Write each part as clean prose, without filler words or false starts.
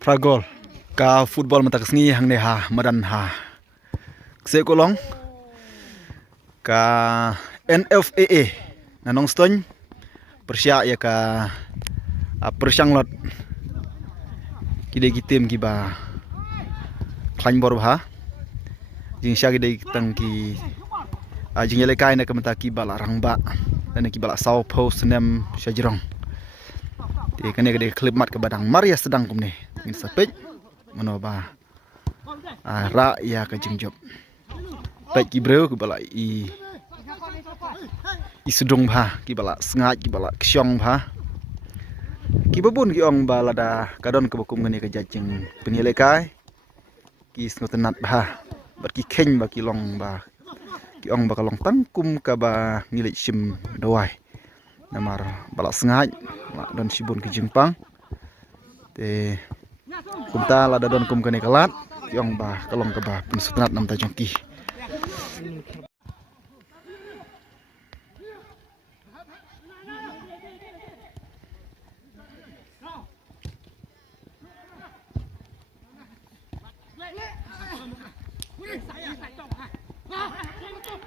Pragol ka football mata kesni hang ne ha madan ha se kolong ka NFAA nanong ston persya ya ka persyang lot kide gitem ki ba klan bor ha jing sya kide tang ki jing yele kai na ka mata ki bala rangba dan ki bala saw post nem syajrong di kene kide klip mat ke badang Maria sedang kumne min sapej manoba ra ya ka jingjob pej ki breu ke bala i sudung bha ki bala sngat ki bala ksyong bha ki babun ki ong bala da kadon ke bokum ngene ke jajing penile kai ki snotenat bha bar ki kheng ba ki long ba ki ong ba kalong tangkum ka ba ngilik sim dawai namar bala sngat don sibun ke jingpang te kumta la da don kum kene kalat yong ba kalong ka ba pensutnat nam ta jongki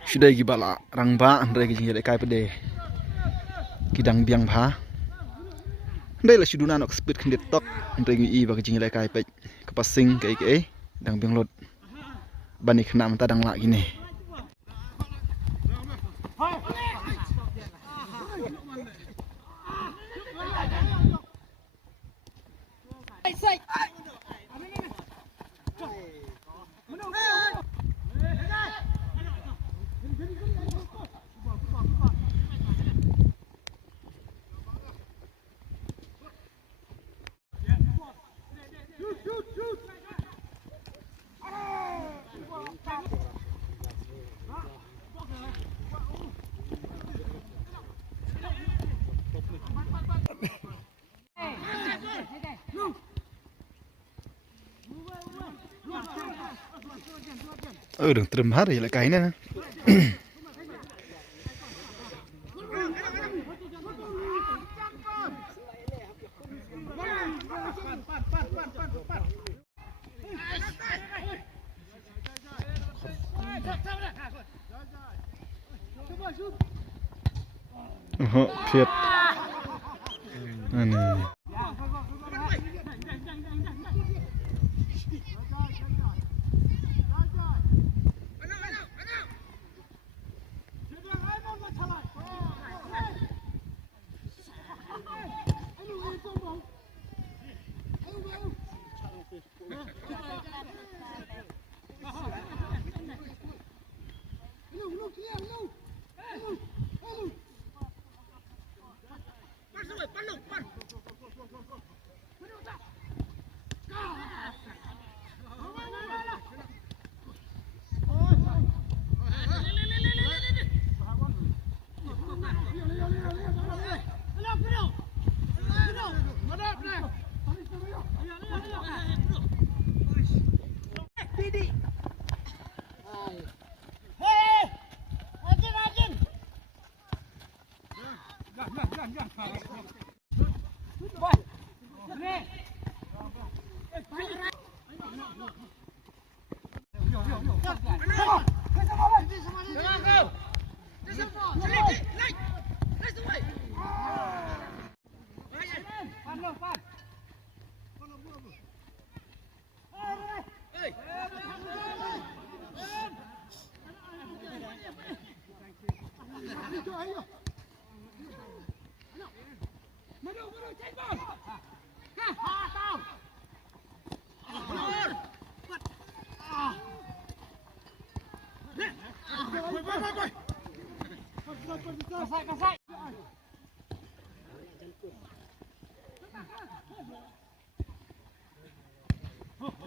sudah gibala rangba andre gi jere kai pede kidang biang bha ndai la siduna nok speed khndet tok andre gi i ba gi jere kai pe kapasing kai ke dang biang lot bani khna mata dang la gini đừng trùm hết thì lại cái nữa thiệt này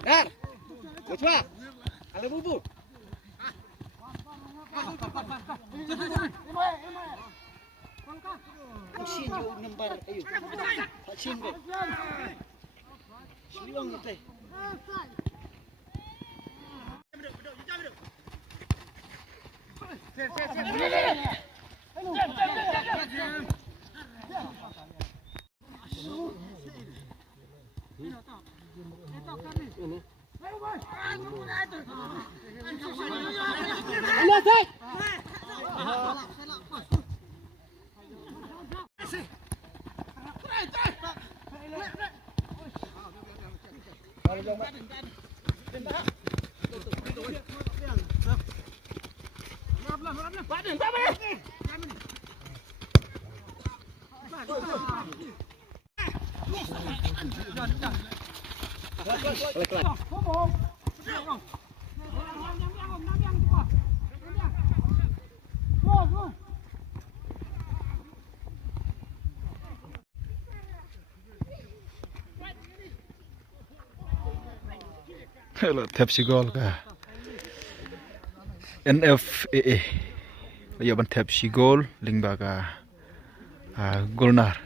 Dar, coba, ada bubur. Mesin yo nembar ayo. Mesin ko. Silang teh. Lo tap si gol ka NFAA yo ban tap si gol ling ba ka golnar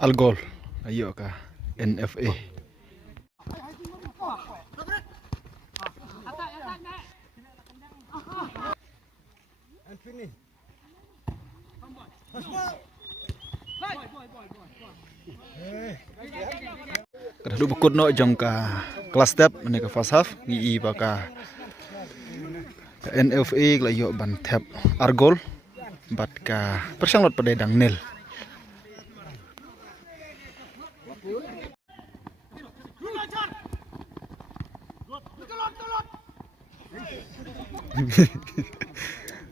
al gol ayo ka NFA kada du bukut no jong ka kelas step ne ka first half ni ba ka NFA la yo ban tap argol bat ka persang lot pada dang nil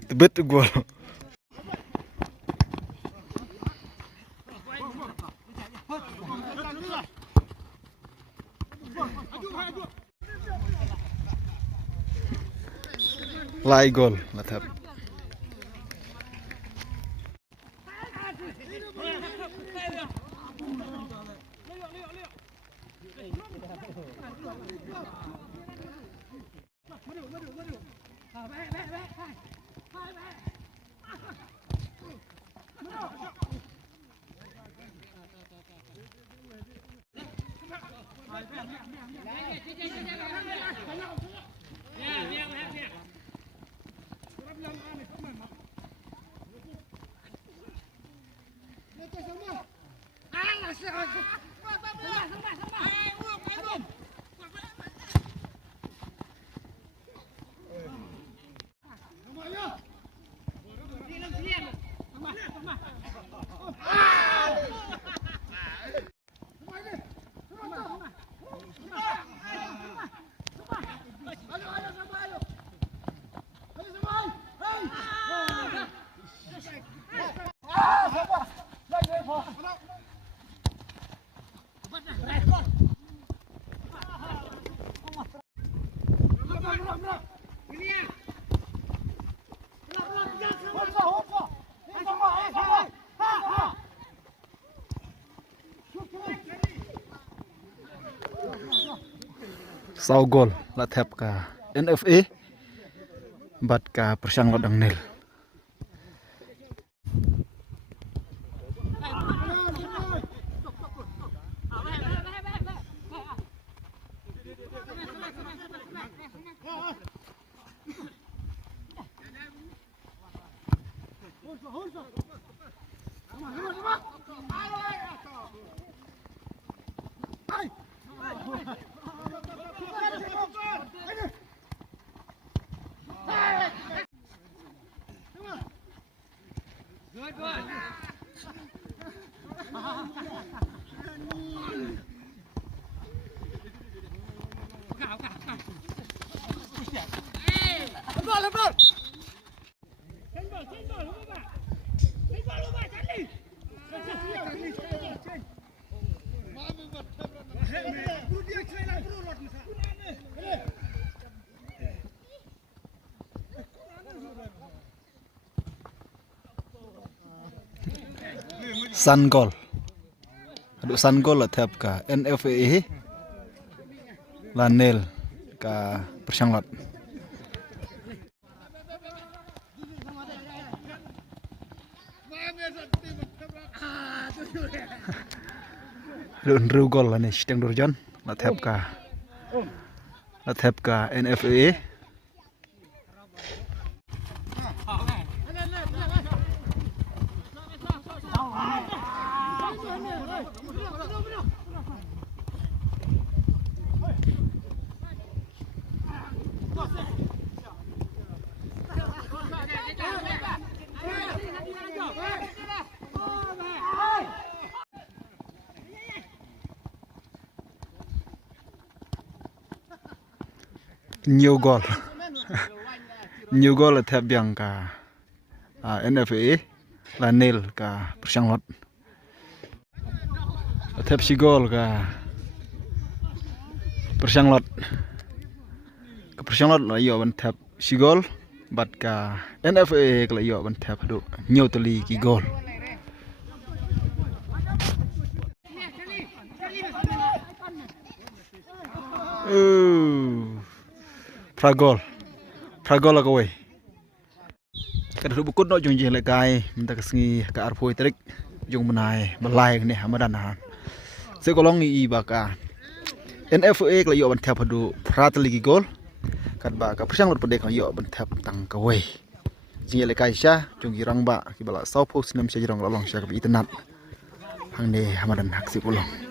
tebet gol lai gol la tap sau gol la thep ka NFA bat ka persang lot dang nil Sun Goal. Aduh Sun Goal là thep ka NFA là nail ka Persiang Lot. Ru gol là này Steng Dorjon là thep ka NFA. Nhiều goal là thep biang ka NFA là nail ka Persiang Lot. Thep si goal ka Persiang Lot. Ka Persiang Lot là yo ban thep si goal bat ka NFA ka là yo ban thep do nhiều tali ki goal. Pragol là coi. Cái thứ bukut nó dùng gì lại cái mình ta cái cái arpoi trik dùng bên này bên lai này hàm đàn hàng. Sẽ có long y bạc à. NFA là yo ban thep do pratali ki gol. Kat ba ka Persiang Lot pedek yo ban thep tang kawai. Jing lại cái sha dùng ki rang ba ki bala sau post nam sha jirang long sha ka internet. Hang ne hamadan hak si pulong.